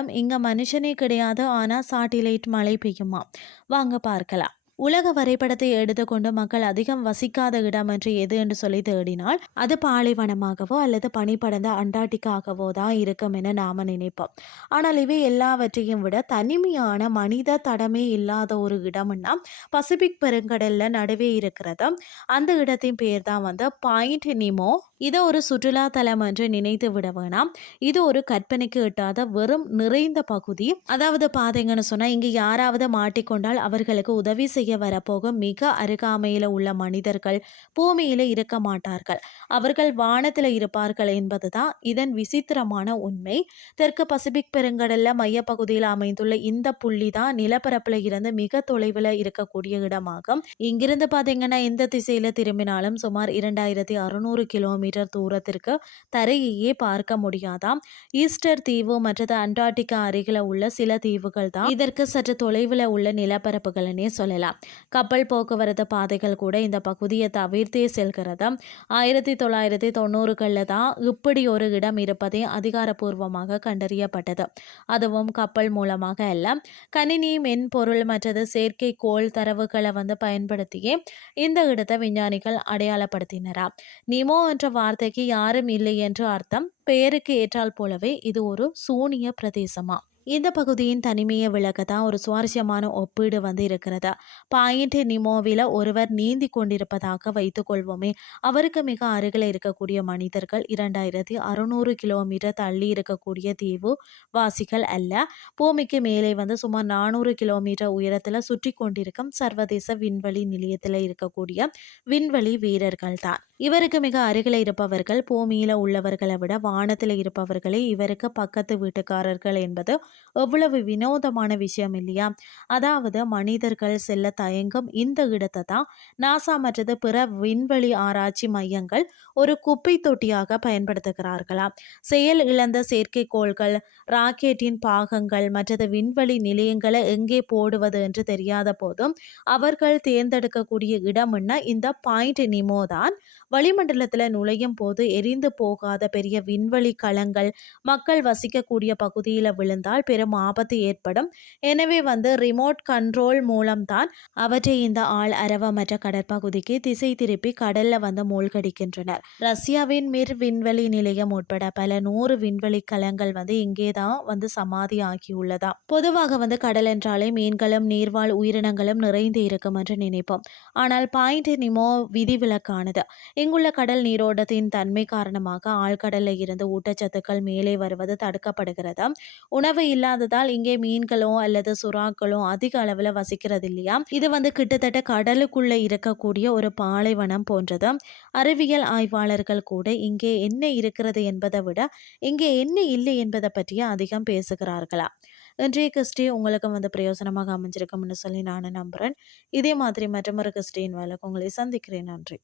இடம் இங்க மனுஷனே கிடையாது, ஆனா சாட்டிலைட் மழை பெய்யுமா? வாங்க பார்க்கலாம். உலக வரைபடத்தை எடுத்துக்கொண்டு மக்கள் அதிகம் வசிக்காத இடம் என்று எது என்று சொல்லி தேடினால் அது பாலைவனமாகவோ அல்லது பனிப்படர்ந்த அண்டார்டிகாகவோ தான் இருக்கும் என நாம நினைப்போம். ஆனால் இவை எல்லாவற்றையும் விட தனிமையான மனித தடமே இல்லாத ஒரு இடம்னா பசிபிக் பெருங்கடல்ல நடுவே இருக்கிறது. அந்த இடத்தின் பேர் தான் வந்து பாயிண்ட் நிமோ. இதை ஒரு சுற்றுலா தலம் என்று நினைத்து விட வேணாம். இது ஒரு கற்பனைக்கு எட்டாத வெறும் நிறைந்த பகுதி. அதாவது பாத்தீங்கன்னு சொன்னா இங்க யாராவது மாட்டிக்கொண்டால் அவர்களுக்கு உதவி செய்ய வரப்போகும் மிக அருகாமையில உள்ள மனிதர்கள் பூமியில இருக்க மாட்டார்கள். அவர்கள் வானத்துல இருப்பார்கள் என்பதுதான் இதன் விசித்திரமான உண்மை. தெற்கு பசிபிக் பெருங்கடல்ல மையப்பகுதியில் அமைந்துள்ள இந்த புள்ளி தான் நிலப்பரப்புல இருந்து மிக தொலைவில் இருக்கக்கூடிய இடமாகும். இங்கிருந்து பாத்தீங்கன்னா எந்த திசையில திரும்பினாலும் சுமார் 2600 கிலோமீட்டர் தூரத்திற்கு தரையையே பார்க்க முடியாதாம். ஈஸ்டர் தீவு மற்றது அண்டார்டிகா அருகில உள்ள சில தீவுகள் தான் இதற்கு சற்று தொலைவில் உள்ள நிலப்பரப்புகள்னே சொல்லலாம். கப்பல் போக்குவரத்து பாதைகள் கூட இந்த பகுதியை தவிர்த்தே செல்கிறது. 1990களில் தான் இப்படி ஒரு இடம் இருப்பதே அதிகாரப்பூர்வமாக கண்டறியப்பட்டது. அதுவும் கப்பல் மூலமாக அல்ல, கணினி மென்பொருள் மற்றது செயற்கைக்கோள் தரவுகளை வந்து பயன்படுத்தியே இந்த இடத்தை விஞ்ஞானிகள் அடையாளப்படுத்தினராம். நிமோ என்ற வார்த்தைக்கு யாரும் இல்லை என்று அர்த்தம். பெயருக்கு ஏற்றால் போலவே இது ஒரு சூனிய பிரதேசமா. இந்த பகுதியின் தனிமையை விளக்க தான் ஒரு சுவாரஸ்யமான ஒப்பீடு வந்து இருக்கிறது. பாயிண்ட் நிமோவில ஒருவர் நீந்தி கொண்டிருப்பதாக வைத்துக் கொள்வோமே, அவருக்கு மிக அருகில் இருக்கக்கூடிய மனிதர்கள் 2600 கிலோமீட்டர் தள்ளி இருக்கக்கூடிய தீவு வாசிகள் அல்ல. பூமிக்கு மேலே வந்து சுமார் 400 கிலோமீட்டர் உயரத்தில் சுற்றி கொண்டிருக்கும் சர்வதேச விண்வெளி நிலையத்தில் இருக்கக்கூடிய விண்வெளி வீரர்கள் தான். இவருக்கு மிக அருகில் இருப்பவர்கள் பூமியில உள்ளவர்களை விட வானத்தில் இருப்பவர்களே இவருக்கு பக்கத்து வீட்டுக்காரர்கள் என்பது எவ்வளவு வினோதமான விஷயம் இல்லையா? அதாவது மனிதர்கள் செல்ல தயங்கும் இந்த இடத்தை தான் நாசா மற்றது பிற விண்வெளி ஆராய்ச்சி மையங்கள் ஒரு குப்பை தொட்டியாக பயன்படுத்துகிறார்களாம். செயல் இழந்த செயற்கைக்கோள்கள், ராக்கெட்டின் பாகங்கள் மற்றது விண்வெளி நிலையங்களை எங்கே போடுவது என்று தெரியாத போதும் அவர்கள் தேர்ந்தெடுக்கக்கூடிய இடம்னா இந்த பாயிண்ட் நிமோ தான். வளிமண்டலத்தில் நுழையும் போது எரிந்து போகாத பெரிய விண்வெளி களங்கள் மக்கள் வசிக்கக்கூடிய பகுதியில் விழுந்தால் பெரும் ஆபத்து ஏற்படும். எனவே வந்து ரிமோட் கண்ட்ரோல் மூலம்தான் அவற்றை இந்த ஆள் அரவமற்ற கடற்பகுதிக்கு திசை திருப்பி கடல்ல வந்து மூழ்கடிக்கின்றனர். ரஷ்யாவின் மிர் விண்வெளி நிலையம் உட்பட பல 100 விண்வெளி கலங்கள் வந்து இங்கேதான் வந்து சமாதி ஆகியுள்ளதா. பொதுவாக வந்து கடல் என்றாலே மீன்களும் நீர்வாழ் உயிரினங்களும் நிறைந்து இருக்கும் என்று நினைப்போம். ஆனால் பாயிண்ட் நிமோ விதிவிலக்கானது. இங்குள்ள கடல் நீரோட்டத்தின் தன்மை காரணமாக ஆழ்கடல்ல இருந்து ஊட்டச்சத்துக்கள் மேலே வருவது தடுக்கப்படுகிறது. உணவு இல்லாததால் இங்கே மீன்களோ அல்லது சுறாக்களோ அதிக அளவில் வசிக்கிறது இல்லையா. இது வந்து கிட்டத்தட்ட கடலுக்குள்ள இருக்கக்கூடிய ஒரு பாலைவனம் போன்றது. அறிவியல் ஆய்வாளர்கள் கூட இங்கே என்ன இருக்கிறது என்பதை விட இங்கே என்ன இல்லை என்பதை பற்றிய அதிகம் பேசுகிறார்களா. இன்றைய கிறிஸ்டி உங்களுக்கு வந்து பிரயோசனமாக அமைஞ்சிருக்கும்னு சொல்லி நான் நம்புறேன். இதே மாதிரி மற்றொரு கிறிஸ்டியின் வேலைக்கு உங்களை சந்திக்கிறேன். நன்றி.